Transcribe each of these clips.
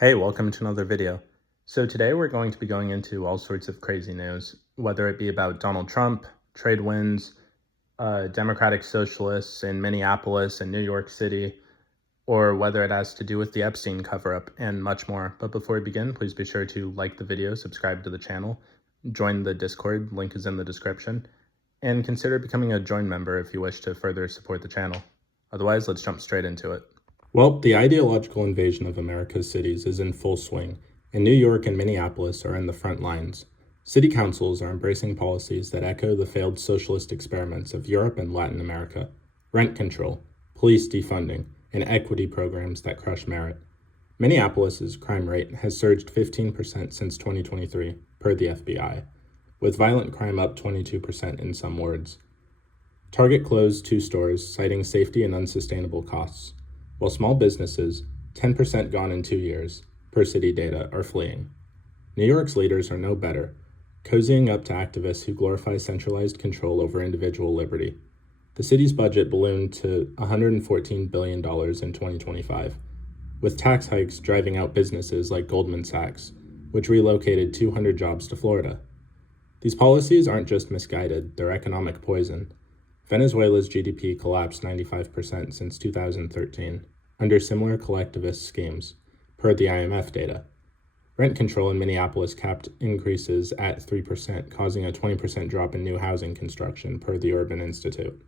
Hey, welcome to another video. So today we're going to be going into all sorts of crazy news, whether it be about Donald Trump, trade winds, Democratic Socialists in Minneapolis and New York City, or whether it has to do with the Epstein cover-up and much more. But before we begin, please be sure to like the video, subscribe to the channel, join the Discord, link is in the description, and consider becoming a join member if you wish to further support the channel. Otherwise, let's jump straight into it. Well, the ideological invasion of America's cities is in full swing, and New York and Minneapolis are in the front lines. City councils are embracing policies that echo the failed socialist experiments of Europe and Latin America: rent control, police defunding, and equity programs that crush merit. Minneapolis's crime rate has surged 15% since 2023, per the FBI, with violent crime up 22% in some wards. Target closed 2 stores, citing safety and unsustainable costs, while small businesses, 10% gone in 2 years, per city data, are fleeing. New York's leaders are no better, cozying up to activists who glorify centralized control over individual liberty. The city's budget ballooned to $114 billion in 2025, with tax hikes driving out businesses like Goldman Sachs, which relocated 200 jobs to Florida. These policies aren't just misguided, they're economic poison. Venezuela's GDP collapsed 95% since 2013, under similar collectivist schemes, per the IMF data. Rent control in Minneapolis capped increases at 3%, causing a 20% drop in new housing construction, per the Urban Institute.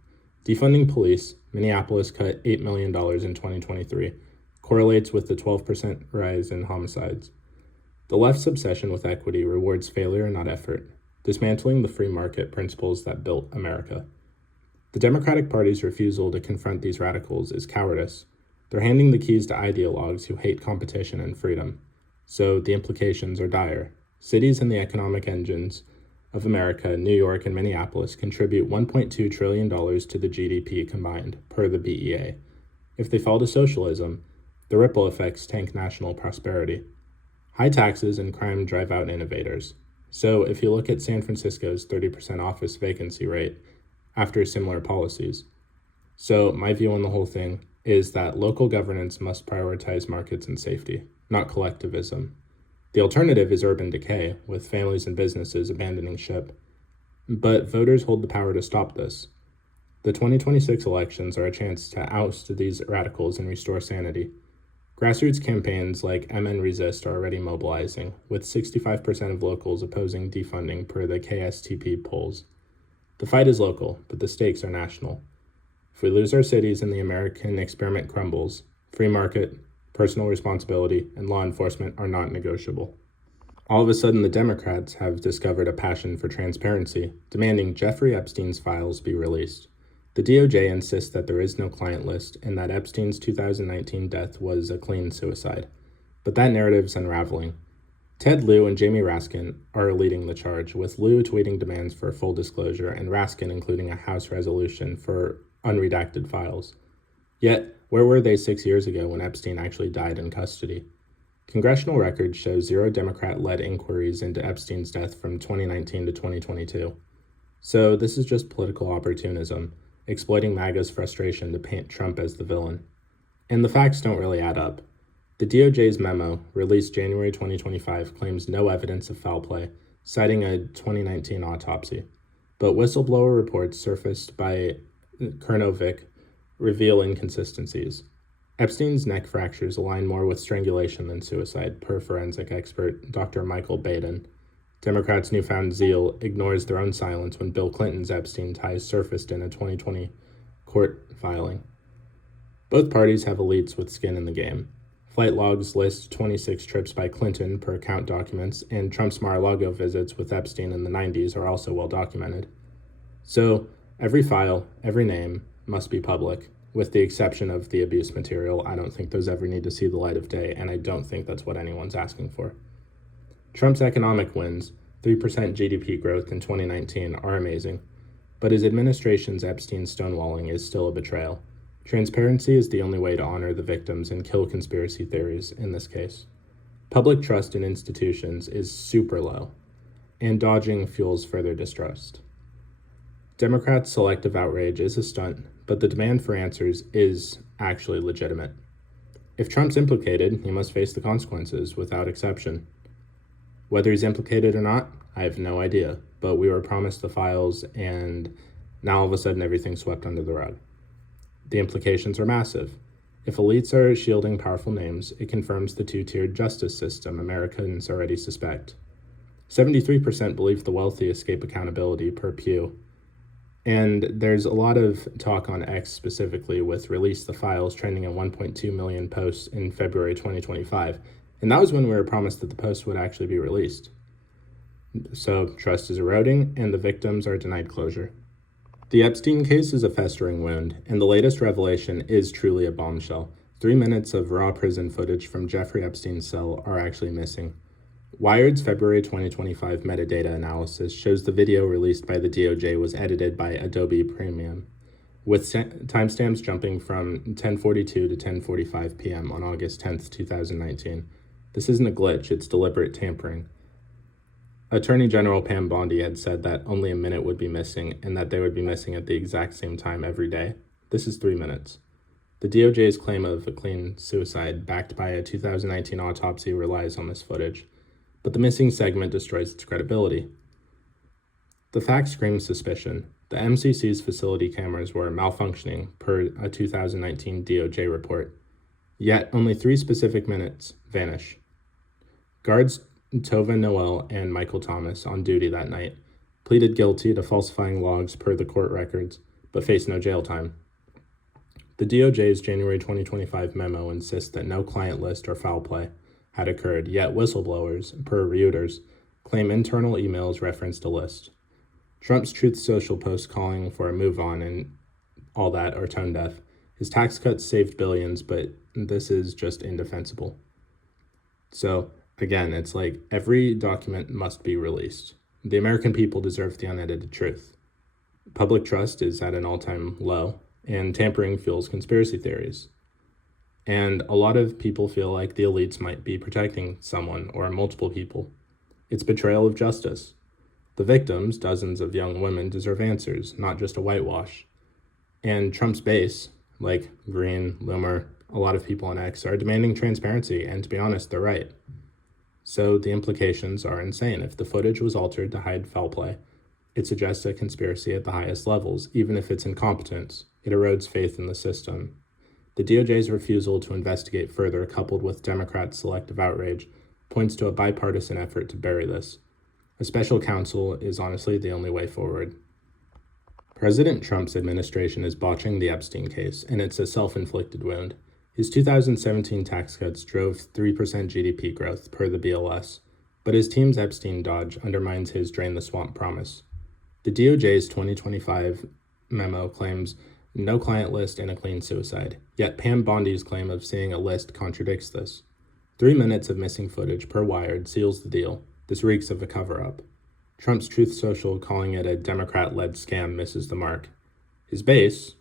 Defunding police, Minneapolis cut $8 million in 2023, correlates with the 12% rise in homicides. The left's obsession with equity rewards failure, not effort, dismantling the free market principles that built America. The Democratic Party's refusal to confront these radicals is cowardice. They're handing the keys to ideologues who hate competition and freedom. So the implications are dire. Cities and the economic engines of America, New York and Minneapolis, contribute $1.2 trillion to the GDP combined, per the BEA. If they fall to socialism, the ripple effects tank national prosperity. High taxes and crime drive out innovators. So if you look at San Francisco's 30% office vacancy rate, after similar policies. So my view on the whole thing is that local governance must prioritize markets and safety, not collectivism. The alternative is urban decay, with families and businesses abandoning ship. But voters hold the power to stop this. The 2026 elections are a chance to oust these radicals and restore sanity. Grassroots campaigns like MN Resist are already mobilizing, with 65% of locals opposing defunding per the KSTP polls. The fight is local, but the stakes are national. If we lose our cities and the American experiment crumbles, free market, personal responsibility, and law enforcement are not negotiable. All of a sudden, the Democrats have discovered a passion for transparency, demanding Jeffrey Epstein's files be released. The DOJ insists that there is no client list and that Epstein's 2019 death was a clean suicide. But that narrative's unraveling. Lieu and Jamie Raskin are leading the charge, with Lieu tweeting demands for full disclosure and Raskin including a House resolution for unredacted files. Yet, where were they 6 years ago when Epstein actually died in custody? Congressional records show 0 Democrat-led inquiries into Epstein's death from 2019 to 2022. So this is just political opportunism, exploiting MAGA's frustration to paint Trump as the villain. And the facts don't really add up. The DOJ's memo, released January 2025, claims no evidence of foul play, citing a 2019 autopsy. But whistleblower reports surfaced by Kernovic reveal inconsistencies. Epstein's neck fractures align more with strangulation than suicide, per forensic expert Dr. Michael Baden. Democrats' newfound zeal ignores their own silence when Bill Clinton's Epstein ties surfaced in a 2020 court filing. Both parties have elites with skin in the game. Flight logs list 26 trips by Clinton per account documents, and Trump's Mar-a-Lago visits with Epstein in the 90s are also well documented. So, every file, every name, must be public. With the exception of the abuse material, I don't think those ever need to see the light of day, and I don't think that's what anyone's asking for. Trump's economic wins, 3% GDP growth in 2019, are amazing, but his administration's Epstein stonewalling is still a betrayal. Transparency is the only way to honor the victims and kill conspiracy theories in this case. Public trust in institutions is super low, and dodging fuels further distrust. Democrats' selective outrage is a stunt, but the demand for answers is actually legitimate. If Trump's implicated, he must face the consequences without exception. Whether he's implicated or not, I have no idea, but we were promised the files, and now all of a sudden everything's swept under the rug. The implications are massive. If elites are shielding powerful names, it confirms the two-tiered justice system Americans already suspect. 73% believe the wealthy escape accountability per Pew. And there's a lot of talk on X specifically, with Release the Files trending at 1.2 million posts in February 2025. And that was when we were promised that the posts would actually be released. So trust is eroding, and the victims are denied closure. The Epstein case is a festering wound, and the latest revelation is truly a bombshell. 3 minutes of raw prison footage from Jeffrey Epstein's cell are actually missing. Wired's February 2025 metadata analysis shows the video released by the DOJ was edited by Adobe Premium, with timestamps jumping from 10:42 to 10:45 p.m. on August 10th, 2019. This isn't a glitch, it's deliberate tampering. Attorney General Pam Bondi had said that only a minute would be missing and that they would be missing at the exact same time every day. This is 3 minutes. The DOJ's claim of a clean suicide, backed by a 2019 autopsy, relies on this footage, but the missing segment destroys its credibility. The fact screams suspicion. The MCC's facility cameras were malfunctioning per a 2019 DOJ report, yet only 3 specific minutes vanish. Guards Tova Noel and Michael Thomas, on duty that night, pleaded guilty to falsifying logs per the court records, but faced no jail time. The DOJ's January 2025 memo insists that no client list or foul play had occurred, yet whistleblowers, per Reuters, claim internal emails referenced a list. Trump's Truth Social post calling for a move on and all that are tone deaf. His tax cuts saved billions, but this is just indefensible. So, again, it's like every document must be released. The American people deserve the unedited truth. Public trust is at an all-time low, and tampering fuels conspiracy theories. And a lot of people feel like the elites might be protecting someone or multiple people. It's betrayal of justice. The victims, dozens of young women, deserve answers, not just a whitewash. And Trump's base, like Green, Loomer, a lot of people on X, are demanding transparency, and to be honest, they're right. So the implications are insane. If the footage was altered to hide foul play, it suggests a conspiracy at the highest levels. Even if it's incompetence, it erodes faith in the system. The DOJ's refusal to investigate further, coupled with Democrats' selective outrage, points to a bipartisan effort to bury this. A special counsel is honestly the only way forward. President Trump's administration is botching the Epstein case, and it's a self-inflicted wound. His 2017 tax cuts drove 3% GDP growth per the BLS, but his team's Epstein dodge undermines his drain the swamp promise. The DOJ's 2025 memo claims no client list and a clean suicide, yet Pam Bondi's claim of seeing a list contradicts this. 3 minutes of missing footage per Wired seals the deal. This reeks of a cover-up. Trump's Truth Social calling it a Democrat-led scam misses the mark. His base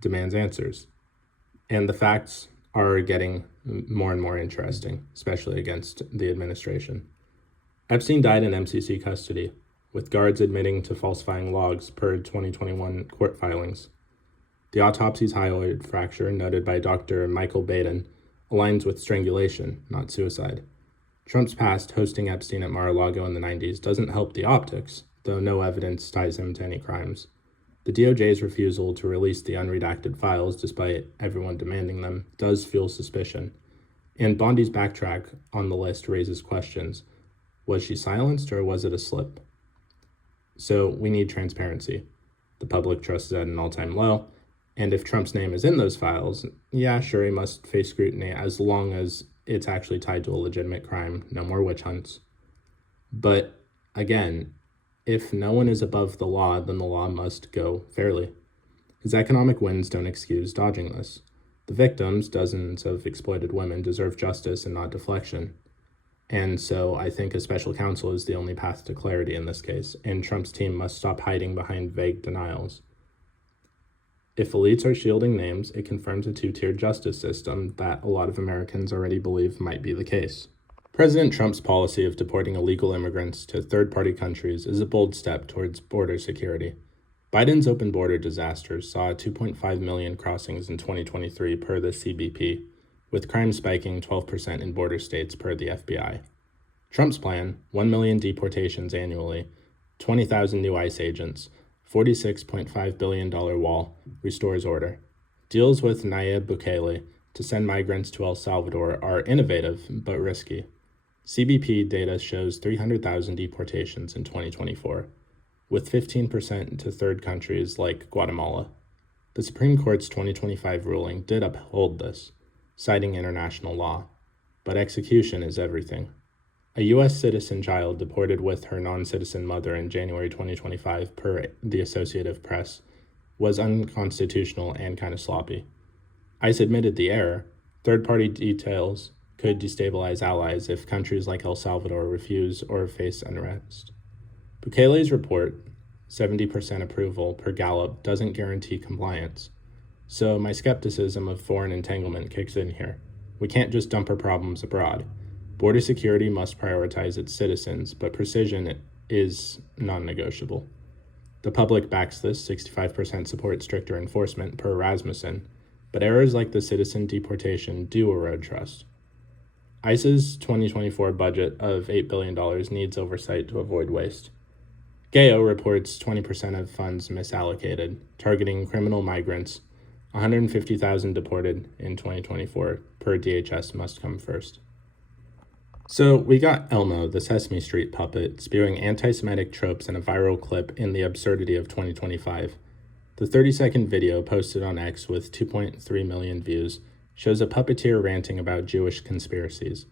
demands answers. And the facts are getting more and more interesting, especially against the administration. Epstein died in MCC custody, with guards admitting to falsifying logs per 2021 court filings. The autopsy's hyoid fracture, noted by Dr. Michael Baden, aligns with strangulation, not suicide. Trump's past hosting Epstein at Mar-a-Lago in the 90s doesn't help the optics, though no evidence ties him to any crimes. The DOJ's refusal to release the unredacted files, despite everyone demanding them, does fuel suspicion. And Bondi's backtrack on the list raises questions. Was she silenced, or was it a slip? So we need transparency. The public trust is at an all-time low, and if Trump's name is in those files, yeah, sure, he must face scrutiny as long as it's actually tied to a legitimate crime. No more witch hunts. But again, if no one is above the law, then the law must go fairly. His economic wins don't excuse dodging this. The victims, dozens of exploited women, deserve justice and not deflection. And so I think a special counsel is the only path to clarity in this case, and Trump's team must stop hiding behind vague denials. If elites are shielding names, it confirms a two-tiered justice system that a lot of Americans already believe might be the case. President Trump's policy of deporting illegal immigrants to third-party countries is a bold step towards border security. Biden's open border disasters saw 2.5 million crossings in 2023 per the CBP, with crime spiking 12% in border states per the FBI. Trump's plan, 1 million deportations annually, 20,000 new ICE agents, $46.5 billion wall, restores order. Deals with Nayib Bukele to send migrants to El Salvador are innovative but risky. CBP data shows 300,000 deportations in 2024, with 15% to third countries like Guatemala. The Supreme Court's 2025 ruling did uphold this, citing international law, but execution is everything. A U.S. citizen child deported with her non-citizen mother in January 2025, per the Associated Press, was unconstitutional and kind of sloppy. ICE admitted the error. Third-party details could destabilize allies if countries like El Salvador refuse or face unrest. Bukele's report, 70% approval per Gallup, doesn't guarantee compliance. So my skepticism of foreign entanglement kicks in here. We can't just dump our problems abroad. Border security must prioritize its citizens, but precision is non-negotiable. The public backs this, 65% support stricter enforcement per Rasmussen, but errors like the citizen deportation do erode trust. ICE's 2024 budget of $8 billion needs oversight to avoid waste. GAO reports 20% of funds misallocated, targeting criminal migrants. 150,000 deported in 2024 per DHS must come first. So we got Elmo, the Sesame Street puppet, spewing anti-Semitic tropes in a viral clip in the absurdity of 2025. The 30-second video posted on X with 2.3 million views shows a puppeteer ranting about Jewish conspiracies.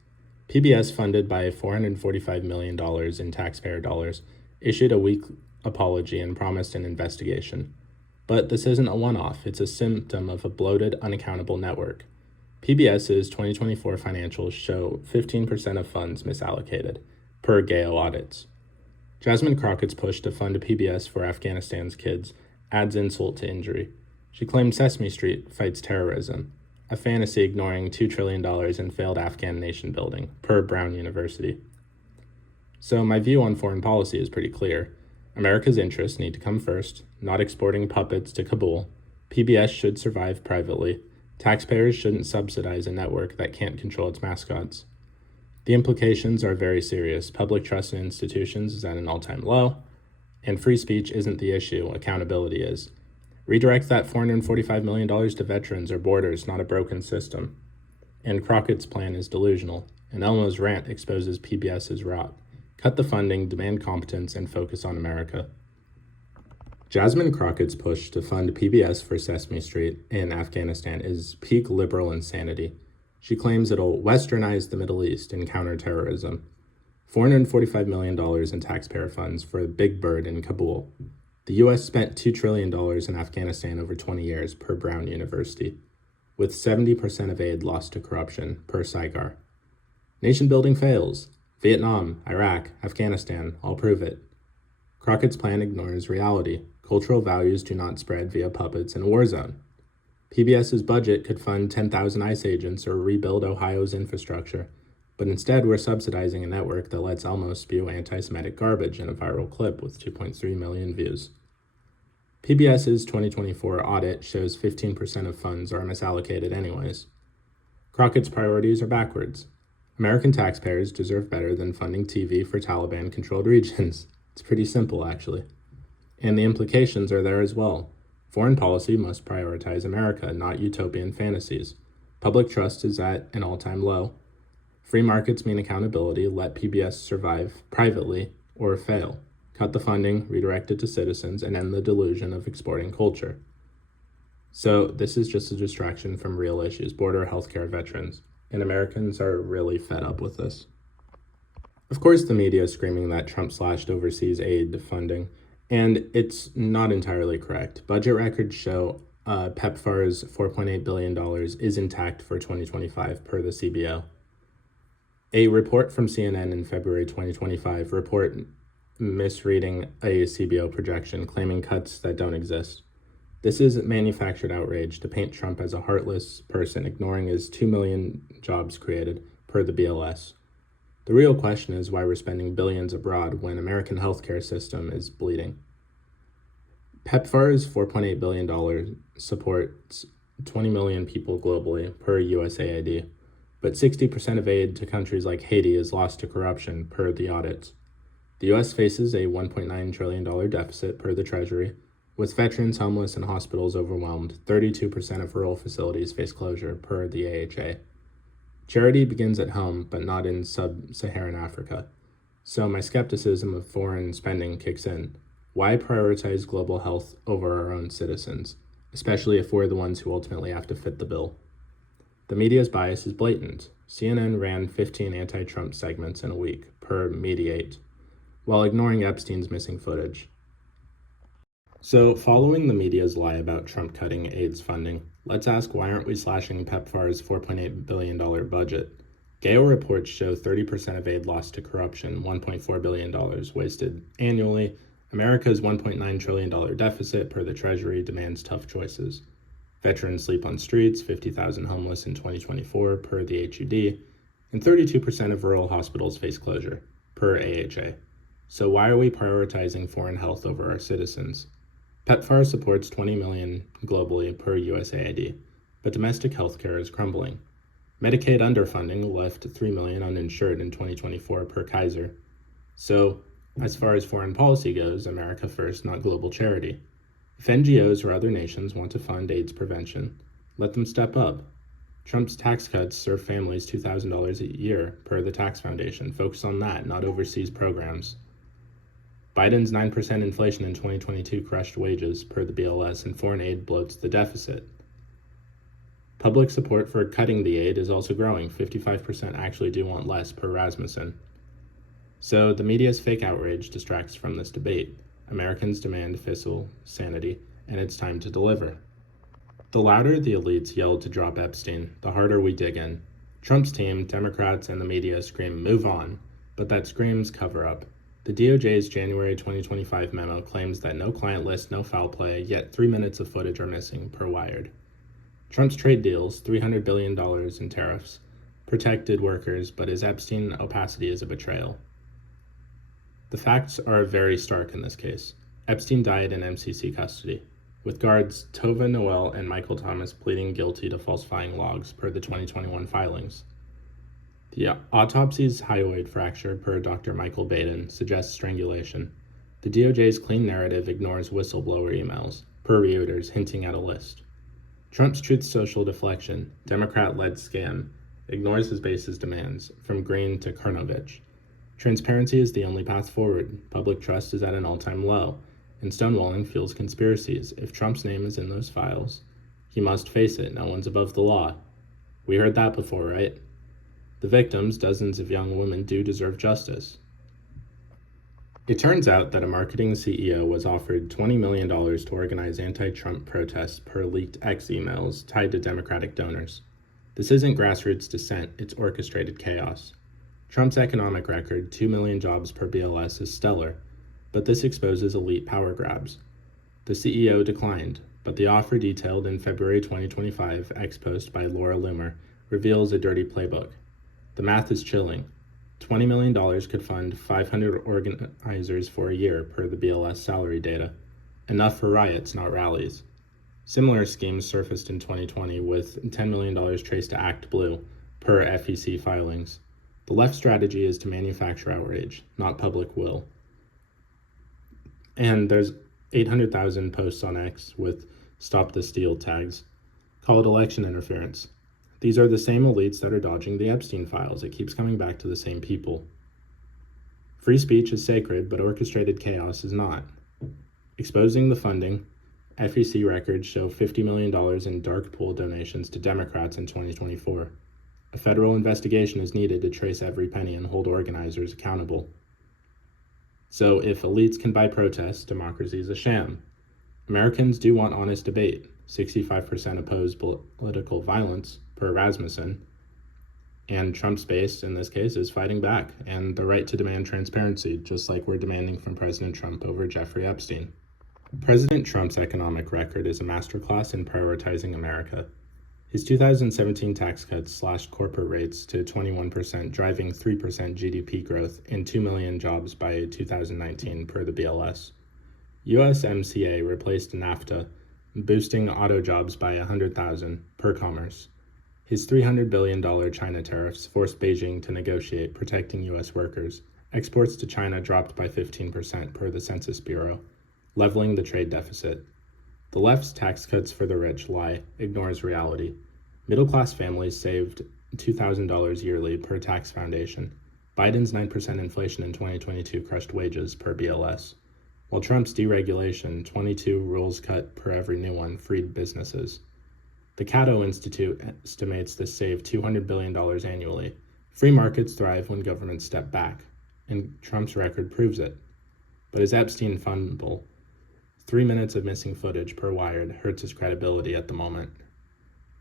PBS, funded by $445 million in taxpayer dollars, issued a weak apology and promised an investigation. But this isn't a one-off, it's a symptom of a bloated, unaccountable network. PBS's 2024 financials show 15% of funds misallocated, per GAO audits. Jasmine Crockett's push to fund PBS for Afghanistan's kids adds insult to injury. She claimed Sesame Street fights terrorism, a fantasy ignoring $2 trillion in failed Afghan nation building, per Brown University. So my view on foreign policy is pretty clear. America's interests need to come first, not exporting puppets to Kabul. PBS should survive privately. Taxpayers shouldn't subsidize a network that can't control its mascots. The implications are very serious. Public trust in institutions is at an all-time low, and free speech isn't the issue, accountability is. Redirect that $445 million to veterans or borders, not a broken system. And Crockett's plan is delusional, and Elmo's rant exposes PBS's rot. Cut the funding, demand competence, and focus on America. Jasmine Crockett's push to fund PBS for Sesame Street in Afghanistan is peak liberal insanity. She claims it'll westernize the Middle East and counter terrorism. $445 million in taxpayer funds for Big Bird in Kabul. The U.S. spent $2 trillion in Afghanistan over 20 years, per Brown University, with 70% of aid lost to corruption, per SIGAR. Nation building fails. Vietnam, Iraq, Afghanistan, all prove it. Crockett's plan ignores reality. Cultural values do not spread via puppets in a war zone. PBS's budget could fund 10,000 ICE agents or rebuild Ohio's infrastructure, but instead we're subsidizing a network that lets Elmo spew anti-Semitic garbage in a viral clip with 2.3 million views. PBS's 2024 audit shows 15% of funds are misallocated anyways. Crockett's priorities are backwards. American taxpayers deserve better than funding TV for Taliban-controlled regions. It's pretty simple, actually. And the implications are there as well. Foreign policy must prioritize America, not utopian fantasies. Public trust is at an all-time low. Free markets mean accountability. Let PBS survive privately or fail. Cut the funding, redirect it to citizens, and end the delusion of exporting culture. So this is just a distraction from real issues, border, healthcare, veterans. And Americans are really fed up with this. Of course, the media is screaming that Trump slashed overseas aid funding, and it's not entirely correct. Budget records show PEPFAR's $4.8 billion is intact for 2025 per the CBO. A report from CNN in February 2025 report misreading a CBO projection, claiming cuts that don't exist. This is manufactured outrage to paint Trump as a heartless person, ignoring his 2 million jobs created per the BLS. The real question is why we're spending billions abroad when American healthcare system is bleeding. PEPFAR's $4.8 billion supports 20 million people globally, per USAID, but 60% of aid to countries like Haiti is lost to corruption, per the audits. The U.S. faces a $1.9 trillion deficit, per the Treasury. With veterans, homeless, and hospitals overwhelmed, 32% of rural facilities face closure, per the AHA. Charity begins at home, but not in sub-Saharan Africa. So my skepticism of foreign spending kicks in. Why prioritize global health over our own citizens, especially if we're the ones who ultimately have to fit the bill? The media's bias is blatant. CNN ran 15 anti-Trump segments in a week, per Mediate, while ignoring Epstein's missing footage. So, following the media's lie about Trump cutting AIDS funding, let's ask, why aren't we slashing PEPFAR's $4.8 billion budget? Gale reports show 30% of aid lost to corruption, $1.4 billion wasted annually. America's $1.9 trillion deficit, per the Treasury, demands tough choices. Veterans sleep on streets, 50,000 homeless in 2024, per the HUD, and 32% of rural hospitals face closure, per AHA. So why are we prioritizing foreign health over our citizens? PEPFAR supports 20 million globally, per USAID, but domestic healthcare is crumbling. Medicaid underfunding left 3 million uninsured in 2024, per Kaiser. So, as far as foreign policy goes, America first, not global charity. If NGOs or other nations want to fund AIDS prevention, let them step up. Trump's tax cuts serve families $2,000 a year, per the Tax Foundation. Focus on that, not overseas programs. Biden's 9% inflation in 2022 crushed wages, per the BLS, and foreign aid bloats the deficit. Public support for cutting the aid is also growing. 55% actually do want less, per Rasmussen. So the media's fake outrage distracts from this debate. Americans demand fiscal sanity, and it's time to deliver. The louder the elites yell to drop Epstein, the harder we dig in. Trump's team, Democrats, and the media scream, "Move on," but that screams cover up. The DOJ's January 2025 memo claims that no client list, no foul play, yet 3 minutes of footage are missing, per Wired. Trump's trade deals, $300 billion in tariffs, protected workers, but his Epstein opacity is a betrayal. The facts are very stark in this case. Epstein died in MCC custody, with guards Tova Noel and Michael Thomas pleading guilty to falsifying logs, per the 2021 filings. The autopsy's hyoid fracture, per Dr. Michael Baden, suggests strangulation. The DOJ's clean narrative ignores whistleblower emails, per Reuters, hinting at a list. Trump's Truth Social deflection, Democrat-led scam, ignores his base's demands, from Green to Kernovich. Transparency is the only path forward. Public trust is at an all-time low, and stonewalling fuels conspiracies. If Trump's name is in those files, he must face it. No one's above the law. We heard that before, right? The victims, dozens of young women, do deserve justice. It turns out that a marketing CEO was offered $20 million to organize anti-Trump protests, per leaked X emails tied to Democratic donors. This isn't grassroots dissent, it's orchestrated chaos. Trump's economic record, 2 million jobs per BLS, is stellar, but this exposes elite power grabs. The CEO declined, but the offer detailed in February 2025 X post by Laura Loomer reveals a dirty playbook. The math is chilling. $20 million could fund 500 organizers for a year, per the BLS salary data. Enough for riots, not rallies. Similar schemes surfaced in 2020 with $10 million traced to Act Blue, per FEC filings. The left strategy is to manufacture outrage, not public will. And there's 800,000 posts on X with "Stop the Steal" tags. Call it election interference. These are the same elites that are dodging the Epstein files. It keeps coming back to the same people. Free speech is sacred, but orchestrated chaos is not. Exposing the funding, FEC records show $50 million in dark pool donations to Democrats in 2024. A federal investigation is needed to trace every penny and hold organizers accountable. So if elites can buy protests, democracy is a sham. Americans do want honest debate. 65% oppose political violence, per Rasmussen, and Trump's base, in this case, is fighting back, and the right to demand transparency, just like we're demanding from President Trump over Jeffrey Epstein. President Trump's economic record is a masterclass in prioritizing America. His 2017 tax cuts slashed corporate rates to 21%, driving 3% GDP growth and 2 million jobs by 2019, per the BLS. USMCA replaced NAFTA, boosting auto jobs by 100,000 per commerce. His $300 billion China tariffs forced Beijing to negotiate protecting U.S. workers. Exports to China dropped by 15% per the Census Bureau, leveling the trade deficit. The left's tax cuts for the rich lie ignores reality. Middle-class families saved $2,000 yearly per tax foundation. Biden's 9% inflation in 2022 crushed wages per BLS, while Trump's deregulation, 22 rules cut per every new one, freed businesses. The Cato Institute estimates this saved $200 billion annually. Free markets thrive when governments step back, and Trump's record proves it. But is Epstein fundable? 3 minutes of missing footage per Wired hurts his credibility at the moment.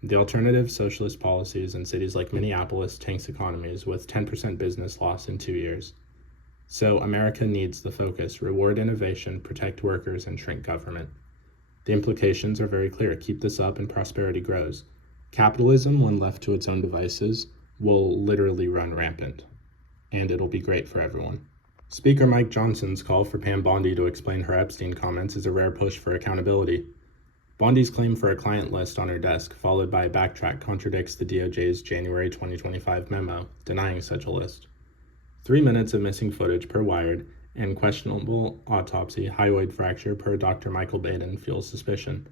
The alternative socialist policies in cities like Minneapolis tanks economies with 10% business loss in 2 years. So America needs the focus: reward innovation, protect workers, and shrink government. The implications are very clear. Keep this up and prosperity grows. Capitalism, when left to its own devices, will literally run rampant. And it'll be great for everyone. Speaker Mike Johnson's call for Pam Bondi to explain her Epstein comments is a rare push for accountability. Bondi's claim for a client list on her desk, followed by a backtrack, contradicts the DOJ's January 2025 memo denying such a list. 3 minutes of missing footage per Wired and questionable autopsy, hyoid fracture per Dr. Michael Baden fuels suspicion.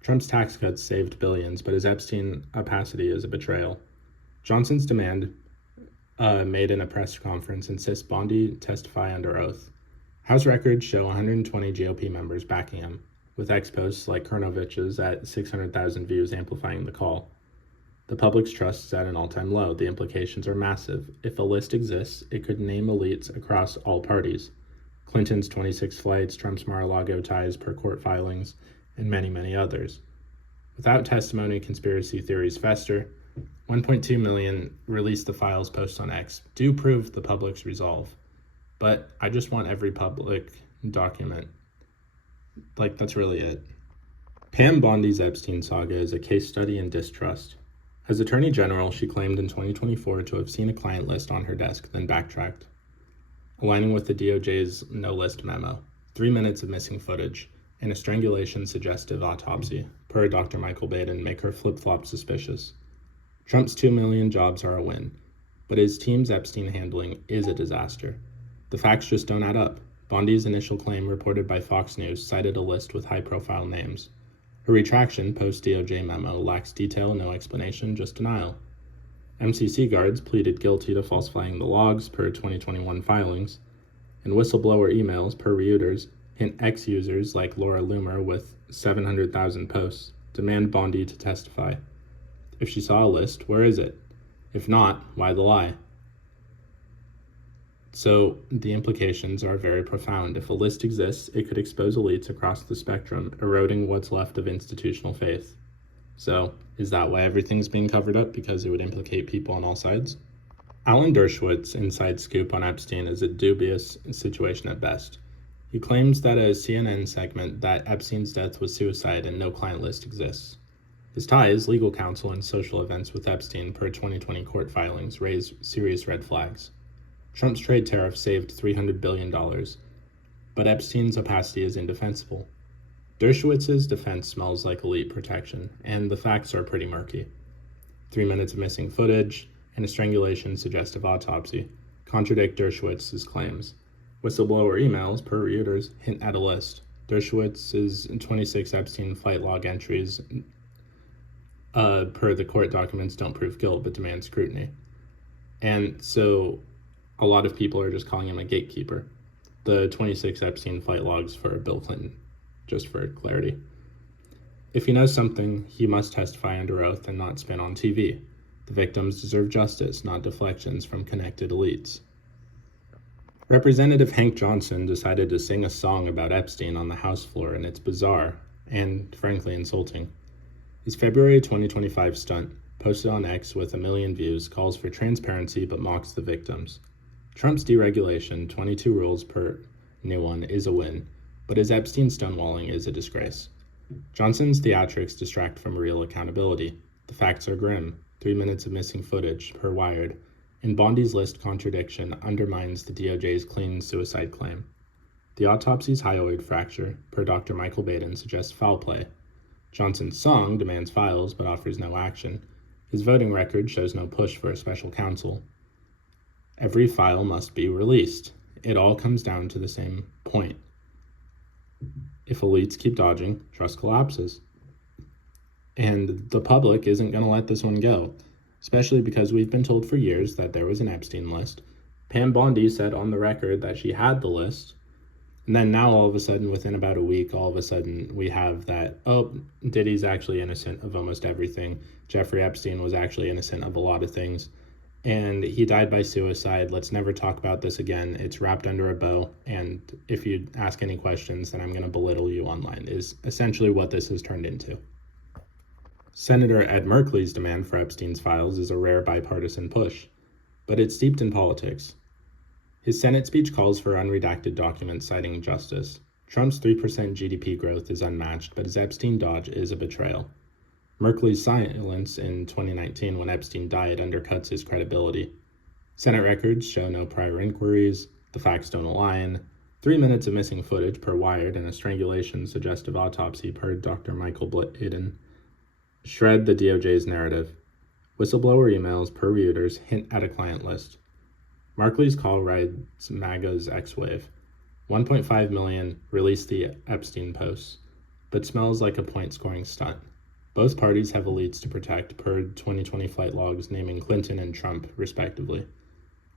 Trump's tax cuts saved billions, but his Epstein opacity is a betrayal. Johnson's demand made in a press conference insists Bondi testify under oath. House records show 120 GOP members backing him, with ex-posts like Kernovich's at 600,000 views amplifying the call. The public's trust is at an all-time low. The implications are massive. If a list exists, it could name elites across all parties. Clinton's 26 flights, Trump's Mar-a-Lago ties per court filings, and many, many others. Without testimony, conspiracy theories fester. 1.2 million release the files post on X do prove the public's resolve. But I just want every public document. That's really it. Pam Bondi's Epstein saga is a case study in distrust. As Attorney General, she claimed in 2024 to have seen a client list on her desk, then backtracked, aligning with the DOJ's no-list memo. 3 minutes of missing footage and a strangulation-suggestive autopsy, per Dr. Michael Baden, make her flip-flop suspicious. Trump's 2 million jobs are a win, but his team's Epstein handling is a disaster. The facts just don't add up. Bondi's initial claim, reported by Fox News, cited a list with high-profile names. Her retraction, post-DOJ memo, lacks detail, no explanation, just denial. MCC guards pleaded guilty to falsifying the logs, per 2021 filings, and whistleblower emails, per Reuters, hint ex-users like Laura Loomer with 700,000 posts demand Bondi to testify. If she saw a list, where is it? If not, why the lie? So the implications are very profound. If a list exists, it could expose elites across the spectrum, eroding what's left of institutional faith. So is that why everything's being covered up? Because it would implicate people on all sides? Alan Dershowitz's inside scoop on Epstein is a dubious situation at best. He claims that a CNN segment that Epstein's death was suicide and no client list exists. His ties, legal counsel, and social events with Epstein, per 2020 court filings, raise serious red flags. Trump's trade tariff saved $300 billion, but Epstein's opacity is indefensible. Dershowitz's defense smells like elite protection, and the facts are pretty murky. 3 minutes of missing footage and a strangulation-suggestive autopsy contradict Dershowitz's claims. Whistleblower emails, per Reuters, hint at a list. Dershowitz's 26 Epstein flight log entries, per the court documents, don't prove guilt but demand scrutiny. And so a lot of people are just calling him a gatekeeper. The 26 Epstein flight logs for Bill Clinton, just for clarity. If he knows something, he must testify under oath and not spin on TV. The victims deserve justice, not deflections from connected elites. Representative Hank Johnson decided to sing a song about Epstein on the House floor, and it's bizarre and, frankly, insulting. His February 2025 stunt, posted on X with 1 million views, calls for transparency but mocks the victims. Trump's deregulation, 22 rules per new one, is a win, but his Epstein stonewalling is a disgrace. Johnson's theatrics distract from real accountability. The facts are grim. 3 minutes of missing footage, per Wired, and Bondi's list contradiction undermines the DOJ's clean suicide claim. The autopsy's hyoid fracture, per Dr. Michael Baden, suggests foul play. Johnson's song demands files but offers no action. His voting record shows no push for a special counsel. Every file must be released. It all comes down to the same point. If elites keep dodging, trust collapses. And the public isn't going to let this one go, especially because we've been told for years that there was an Epstein list. Pam Bondi said on the record that she had the list. And then now all of a sudden, within about a week, all of a sudden we have that, oh, Diddy's actually innocent of almost everything. Jeffrey Epstein was actually innocent of a lot of things. And he died by suicide. Let's never talk about this again. It's wrapped under a bow. And if you ask any questions, then I'm going to belittle you online, is essentially what this has turned into. Senator Ed Merkley's demand for Epstein's files is a rare bipartisan push, but it's steeped in politics. His Senate speech calls for unredacted documents citing justice. Trump's 3% GDP growth is unmatched, but his Epstein dodge is a betrayal. Merkley's silence in 2019 when Epstein died undercuts his credibility. Senate records show no prior inquiries, the facts don't align, 3 minutes of missing footage per Wired and a strangulation suggestive autopsy per Dr. Michael Bladen shred the DOJ's narrative. Whistleblower emails per Reuters hint at a client list. Merkley's call rides MAGA's X-Wave. 1.5 million released the Epstein posts, but smells like a point-scoring stunt. Both parties have elites to protect per 2020 flight logs naming Clinton and Trump, respectively.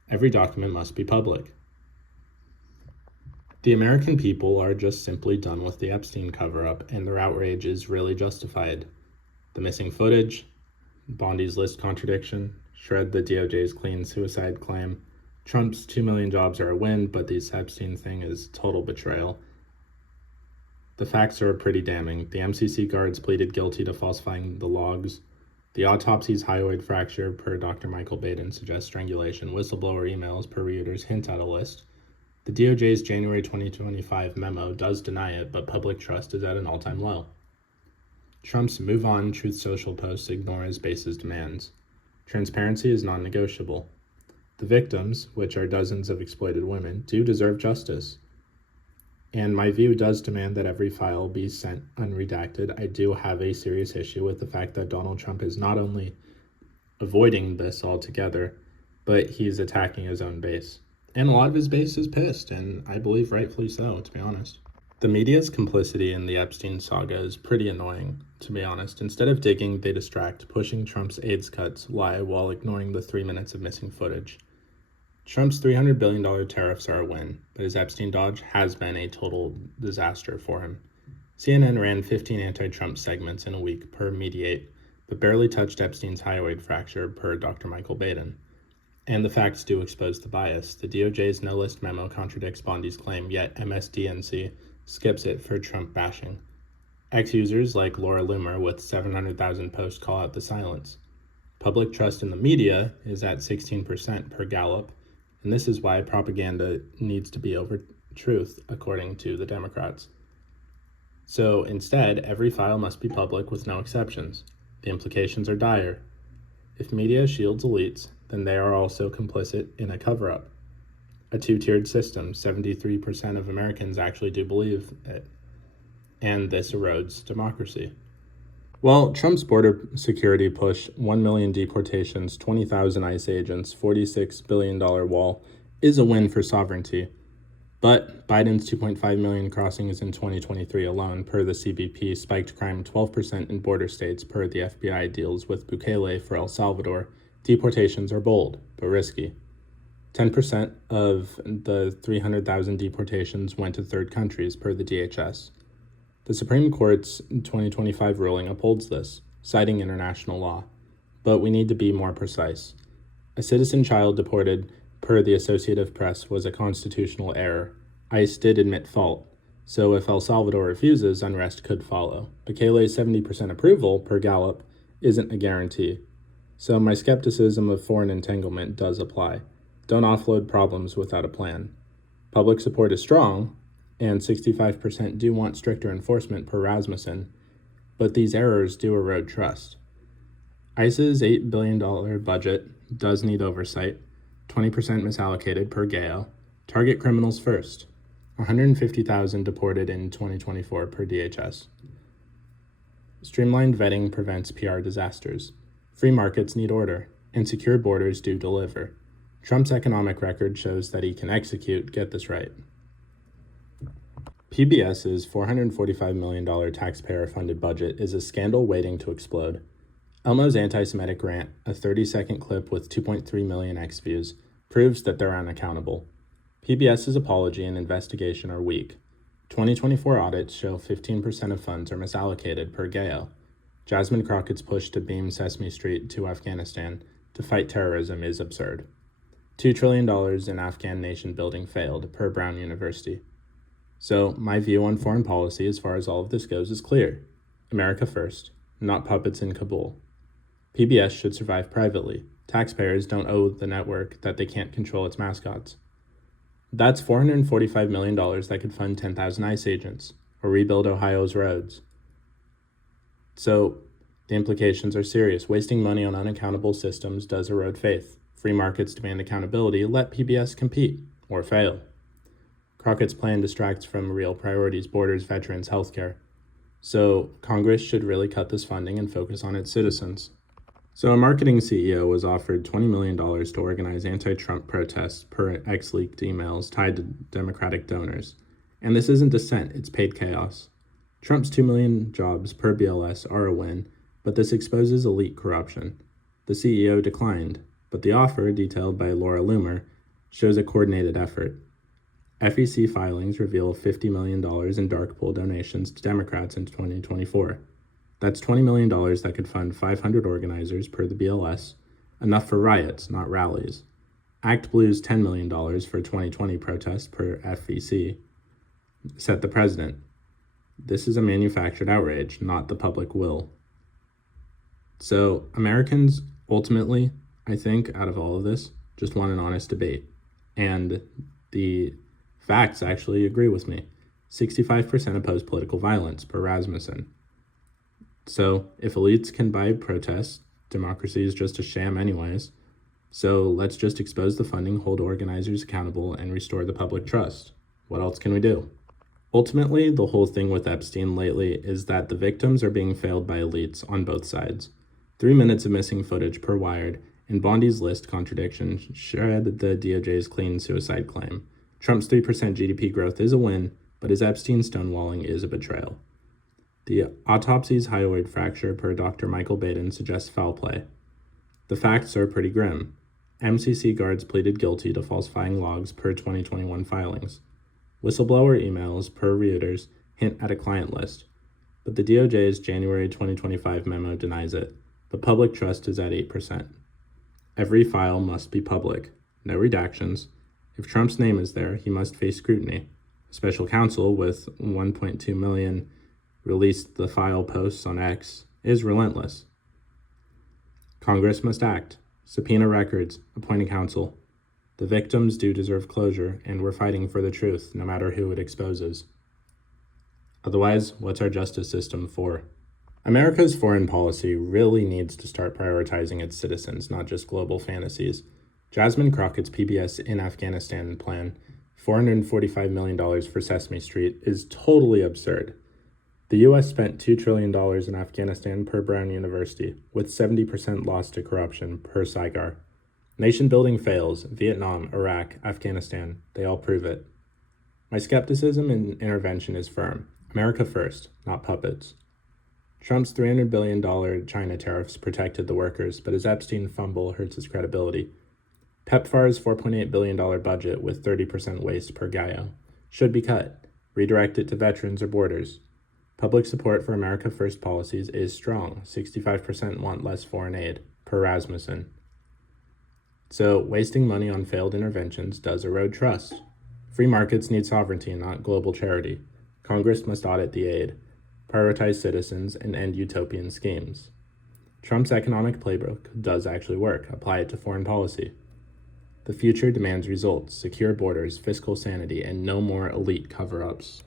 Every document must be public. The American people are just simply done with the Epstein cover-up, and their outrage is really justified. The missing footage, Bondi's list contradiction, shred the DOJ's clean suicide claim, Trump's 2 million jobs are a win, but this Epstein thing is total betrayal. The facts are pretty damning. The MCC guards pleaded guilty to falsifying the logs. The autopsy's hyoid fracture per Dr. Michael Baden suggests strangulation. Whistleblower emails per Reuters hint at a list. The DOJ's January 2025 memo does deny it, but public trust is at an all-time low. Trump's Move On Truth Social posts ignore his base's demands. Transparency is non-negotiable. The victims, which are dozens of exploited women, do deserve justice. And my view does demand that every file be sent unredacted. I do have a serious issue with the fact that Donald Trump is not only avoiding this altogether, but he's attacking his own base. And a lot of his base is pissed, and I believe rightfully so, to be honest. The media's complicity in the Epstein saga is pretty annoying, to be honest. Instead of digging, they distract, pushing Trump's AIDS cuts lie while ignoring the 3 minutes of missing footage. Trump's $300 billion tariffs are a win, but his Epstein dodge has been a total disaster for him. CNN ran 15 anti-Trump segments in a week per Mediate, but barely touched Epstein's hyoid fracture per Dr. Michael Baden. And the facts do expose the bias. The DOJ's no-list memo contradicts Bondi's claim, yet MSDNC skips it for Trump bashing. Ex-users like Laura Loomer with 700,000 posts call out the silence. Public trust in the media is at 16% per Gallup, and this is why propaganda needs to be over truth, according to the Democrats. So instead, every file must be public with no exceptions. The implications are dire. If media shields elites, then they are also complicit in a cover-up. A two-tiered system, 73% of Americans actually do believe it. And this erodes democracy. Well, Trump's border security push, 1 million deportations, 20,000 ICE agents, $46 billion wall, is a win for sovereignty. But Biden's 2.5 million crossings in 2023 alone, per the CBP, spiked crime 12% in border states per the FBI deals with Bukele for El Salvador. Deportations are bold, but risky. 10% of the 300,000 deportations went to third countries per the DHS. The Supreme Court's 2025 ruling upholds this, citing international law. But we need to be more precise. A citizen child deported, per the Associated Press, was a constitutional error. ICE did admit fault, so if El Salvador refuses, unrest could follow. Bukele's 70% approval, per Gallup, isn't a guarantee. So my skepticism of foreign entanglement does apply. Don't offload problems without a plan. Public support is strong, and 65% do want stricter enforcement per Rasmussen, but these errors do erode trust. ICE's $8 billion budget does need oversight, 20% misallocated per Gale. Target criminals first, 150,000 deported in 2024 per DHS. Streamlined vetting prevents PR disasters. Free markets need order, and secure borders do deliver. Trump's economic record shows that he can execute. Get this right. PBS's $445 million taxpayer-funded budget is a scandal waiting to explode. Elmo's anti-Semitic rant, a 30-second clip with 2.3 million X views, proves that they're unaccountable. PBS's apology and investigation are weak. 2024 audits show 15% of funds are misallocated per Gale. Jasmine Crockett's push to beam Sesame Street to Afghanistan to fight terrorism is absurd. $2 trillion in Afghan nation building failed, per Brown University. So, my view on foreign policy as far as all of this goes is clear. America first, not puppets in Kabul. PBS should survive privately. Taxpayers don't owe the network that they can't control its mascots. That's $445 million that could fund 10,000 ICE agents, or rebuild Ohio's roads. So, the implications are serious. Wasting money on unaccountable systems does erode faith. Free markets demand accountability. Let PBS compete, or fail. Crockett's plan distracts from real priorities: borders, veterans, healthcare. So, Congress should really cut this funding and focus on its citizens. So, a marketing CEO was offered $20 million to organize anti-Trump protests per ex-leaked emails tied to Democratic donors. And this isn't dissent, it's paid chaos. Trump's 2 million jobs per BLS are a win, but this exposes elite corruption. The CEO declined, but the offer, detailed by Laura Loomer, shows a coordinated effort. FEC filings reveal $50 million in dark pool donations to Democrats in 2024. That's $20 million that could fund 500 organizers per the BLS, enough for riots, not rallies. Act Blue's $10 million for 2020 protests per FEC set the precedent. This is a manufactured outrage, not the public will. So Americans, ultimately, I think, out of all of this, just want an honest debate. And the facts actually agree with me. 65% oppose political violence, per Rasmussen. So if elites can buy protests, democracy is just a sham anyways. So let's just expose the funding, hold organizers accountable, and restore the public trust. What else can we do? Ultimately, the whole thing with Epstein lately is that the victims are being failed by elites on both sides. 3 minutes of missing footage per Wired, and Bondi's list contradiction shred the DOJ's clean suicide claim. Trump's 3% GDP growth is a win, but his Epstein stonewalling is a betrayal. The autopsy's hyoid fracture per Dr. Michael Baden suggests foul play. The facts are pretty grim. MCC guards pleaded guilty to falsifying logs per 2021 filings. Whistleblower emails per Reuters hint at a client list, but the DOJ's January 2025 memo denies it. But public trust is at 8%. Every file must be public, no redactions. If Trump's name is there, he must face scrutiny. Special counsel with 1.2 million released the file posts on X is relentless. Congress must act, subpoena records, appoint a counsel. The victims do deserve closure, and we're fighting for the truth, no matter who it exposes. Otherwise, what's our justice system for? America's foreign policy really needs to start prioritizing its citizens, not just global fantasies. Jasmine Crockett's PBS in Afghanistan plan, $445 million for Sesame Street, is totally absurd. The U.S. spent $2 trillion in Afghanistan per Brown University, with 70% lost to corruption per Saigar. Nation building fails. Vietnam, Iraq, Afghanistan, they all prove it. My skepticism in intervention is firm. America first, not puppets. Trump's $300 billion China tariffs protected the workers, but his Epstein fumble hurts his credibility. PEPFAR's $4.8 billion budget with 30% waste per Gallo should be cut. Redirect it to veterans or borders. Public support for America First policies is strong. 65% want less foreign aid, per Rasmussen. So, wasting money on failed interventions does erode trust. Free markets need sovereignty, not global charity. Congress must audit the aid, prioritize citizens, and end utopian schemes. Trump's economic playbook does actually work. Apply it to foreign policy. The future demands results, secure borders, fiscal sanity, and no more elite cover-ups.